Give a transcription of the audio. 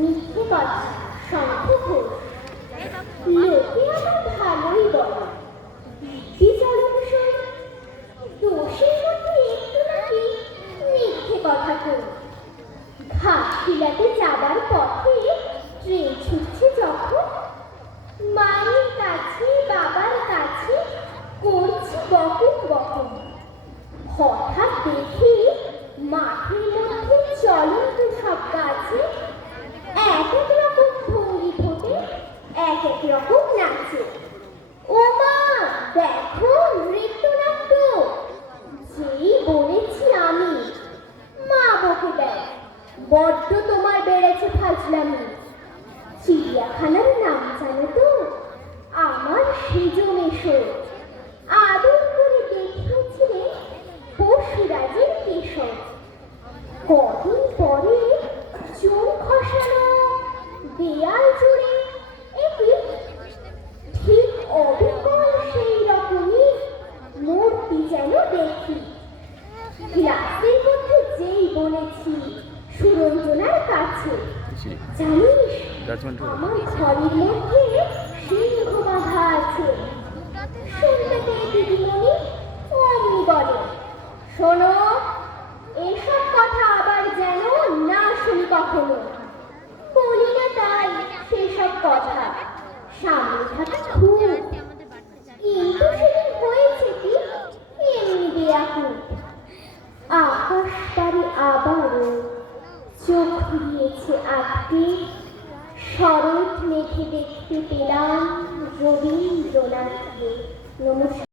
মিথ্যে কথা শঙ্খ ঘোষ। লোকে আমার ভালোই বলে, বিচারণ শোন, দোষের মধ্যে একটু নাকি মিথ্যে কথা কই। ঘাটশিলাতে যাবার পথে ট্রেন ছুটছে যখন, মায়ের কাছে বাবার কাছে করছি বকম বকম। হঠাৎ দেখি মাঠের মধ্যে চলন্ত সব গাছে এক এক রকম ভঙ্গি ফোটে, এক এক রকম নাচে। ও মা, দেখো নৃত্যনাট্য। যেই বলেছি আমি, মা বকে দেয়, বড্ড তোমার বেড়েছে ফাজলামি। চিড়িয়াখানার নাম জানো তো? আমার সেজো মেশো। আদর করে দেখিয়েছিলে পশুরাজের কেশর। কদিন পরে চোখ খসানো দেয়াল জুড়ে এটি ঠিক অবিকল সেই রকমই মূর্তি যেন দেখি। ক্লাসের মধ্যে যেই বলেছি সুরঞ্জনার কাছে, জানিস আমার ঘরের মধ্যে সিংহ বাঁধা আছে। শুনতে পেয়ে দিদিমণি অমনি বলে, শোনো, এসব কথা আবার যেন না শুনি কখনো। বলি না তাই সেসব কথা, সামনে থাকে খুব। কিন্তু সেদিন হয়েছে কি, এমনি বেয়াকুল। আকাশ পারে আবারও চোখ দিয়েছে আটকে, শরৎ মেঘে দেখতে পেলাম রবীন্দ্রনাথকে। নমস্কার।